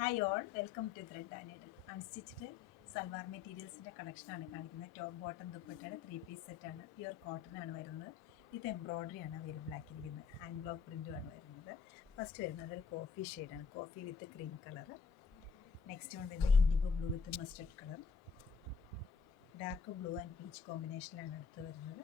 Hi all, welcome to thread and needle. Unstitched salwar മെറ്റീരിയൽസിൻ്റെ കളക്ഷനാണ് കാണിക്കുന്നത്. ടോപ്പ് ബോട്ടം ദുപ്പട്ടയുടെ 3 പീസ് സെറ്റാണ്. പ്യുവർ കോട്ടൺ ആണ് വരുന്നത്. ഇത് എംബ്രോയ്ഡറി ആണ് അവൈലബിൾ ആക്കിയിരിക്കുന്നത്. ഹാൻഡ് ബ്ലോക്ക് പ്രിൻറ്റുമാണ് വരുന്നത്. ഫസ്റ്റ് വരുന്നത് ഒരു കോഫി ഷെയ്ഡാണ്, coffee with cream colour. Next one വരുന്നത് indigo blue with mustard colour. Dark blue and peach കോമ്പിനേഷനിലാണ് അടുത്ത് വരുന്നത്.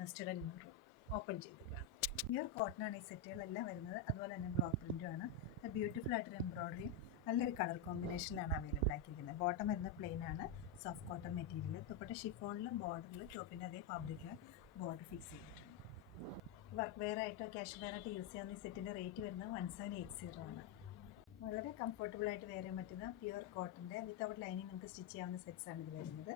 മസ്റ്റർഡ് ആൻഡ് മെറൂൺ ഓപ്പൺ ചെയ്ത് കാണാം. പ്യുവർ കോട്ടൺ ആണ് ഈ സെറ്റുകളെല്ലാം വരുന്നത്. അതുപോലെ തന്നെ ബ്ലോക്ക് പ്രിൻറ്റും ആണ്. ബ്യൂട്ടിഫുൾ ആയിട്ടൊരു എംബ്രോയ്ഡറിയും നല്ലൊരു കളർ കോമ്പിനേഷനിലാണ് അവൈലബിൾ ആക്കിയിരിക്കുന്നത്. ബോട്ടം വരുന്നത് പ്ലെയിൻ ആണ്, സോഫ്റ്റ് കോട്ടൺ മെറ്റീരിയൽ. ദുപ്പട്ട ഷിഫോണിലും ബോർഡറിൽ ടോപ്പിൻ്റെ അതേ ഫാബ്രിക് ബോർഡർ ഫിക്സ് ചെയ്തിട്ടുണ്ട്. വർക്ക് വെയർ ആയിട്ടോ ക്യാഷ് വെയർ ആയിട്ട് യൂസ് ചെയ്യാവുന്ന ഈ സെറ്റിൻ്റെ റേറ്റ് വരുന്നത് 1780 ആണ്. വളരെ കംഫർട്ടബിൾ ആയിട്ട് വെയർ ചെയ്യാൻ പറ്റുന്ന പ്യുവർ കോട്ടൻ്റെ വിത്തൗട്ട് ലൈനിങ് നിങ്ങൾക്ക് സ്റ്റിച്ച് ചെയ്യാവുന്ന സെറ്റ്സാണ് ഇത് വരുന്നത്.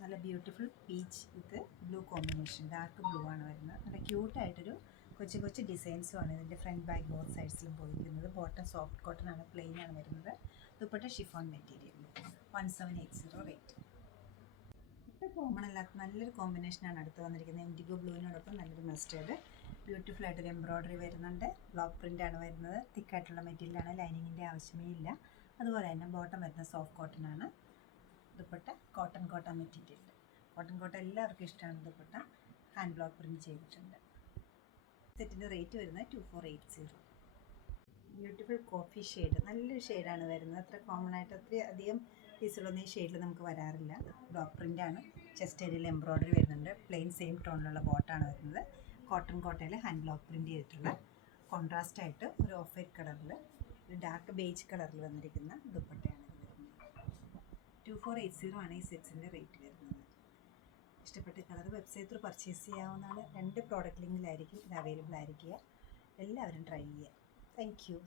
നല്ല ബ്യൂട്ടിഫുൾ പീച്ച് വിത്ത് ബ്ലൂ കോമ്പിനേഷൻ, ഡാർക്ക് ബ്ലൂ ആണ് വരുന്നത്. നല്ല ക്യൂട്ടായിട്ടൊരു കൊച്ചു കൊച്ചു ഡിസൈൻസും ആണ് ഇതിൻ്റെ ഫ്രണ്ട് ബാക്ക് ബോത്ത് സൈഡ്സിലും പോയിരിക്കുന്നത്. ബോട്ടം സോഫ്റ്റ് കോട്ടൺ ആണ്, പ്ലെയിൻ ആണ് വരുന്നത്. Dupatta chiffon material. 1780 റേറ്റ്. ഇപ്പോൾ കോമൺ അല്ലാത്ത നല്ലൊരു കോമ്പിനേഷനാണ് അടുത്ത് വന്നിരിക്കുന്നത്. ഇൻഡിഗോ ബ്ലൂവിനോടൊപ്പം നല്ലൊരു മസ്റ്റേർഡ്. ബ്യൂട്ടിഫുൾ ആയിട്ടൊരു എംബ്രോയ്ഡറി വരുന്നുണ്ട്. ബ്ലോക്ക് പ്രിൻ്റ് ആണ് വരുന്നത്. തിക്കായിട്ടുള്ള മെറ്റീരിയലാണ്, ലൈനിങ്ങിൻ്റെ ആവശ്യമേ ഇല്ല. അതുപോലെ തന്നെ ബോട്ടം വരുന്നത് സോഫ്റ്റ് കോട്ടൺ ആണ്. Dupatta cotton material. കോട്ടൺ എല്ലാവർക്കും ഇഷ്ടമാണ്. ദുപ്പട്ട ഹാൻഡ് ബ്ലോക്ക് പ്രിൻറ്റ് ചെയ്തിട്ടുണ്ട്. സെറ്റിൻ്റെ റേറ്റ് വരുന്നത് 2480. ബ്യൂട്ടിഫുൾ കോഫി ഷെയ്ഡ്, നല്ലൊരു ഷെയ്ഡാണ് വരുന്നത്. അത്ര കോമൺ ആയിട്ട് അധികം പീസുകളൊന്നും ഈ ഷെയ്ഡിൽ നമുക്ക് വരാറില്ല. ബ്ലോക്ക് പ്രിൻ്റാണ്. ചെസ്റ്റ് ഏരിയയിൽ എംബ്രോയ്ഡറി വരുന്നുണ്ട്. പ്ലെയിൻ സെയിം ടോണിലുള്ള ബോട്ടാണ് വരുന്നത്. കോട്ടയിൽ ഹാൻഡ് ബ്ലോക്ക് പ്രിൻറ്റ് ചെയ്തിട്ടുള്ള കോൺട്രാസ്റ്റ് ആയിട്ട് ഒരു ഓഫ് വൈറ്റ് കളറിൽ, ഒരു ഡാർക്ക് ബേജ് കളറിൽ വന്നിരിക്കുന്ന ദുപ്പട്ടയാണ് ഇത് വരുന്നത്. 2480 ആണ് ഈ സെറ്റ്സിൻ്റെ റേറ്റ് വരുന്നത്. ഇഷ്ടപ്പെട്ട കളർ വെബ്സൈറ്റ് ത്രൂ പർച്ചേസ് ചെയ്യാവുന്നതാണ്. 2 പ്രോഡക്റ്റ് ലിങ്കിലായിരിക്കും ഇത് അവൈലബിൾ ആയിരിക്കുക. എല്ലാവരും ട്രൈ ചെയ്യുക. Thank you.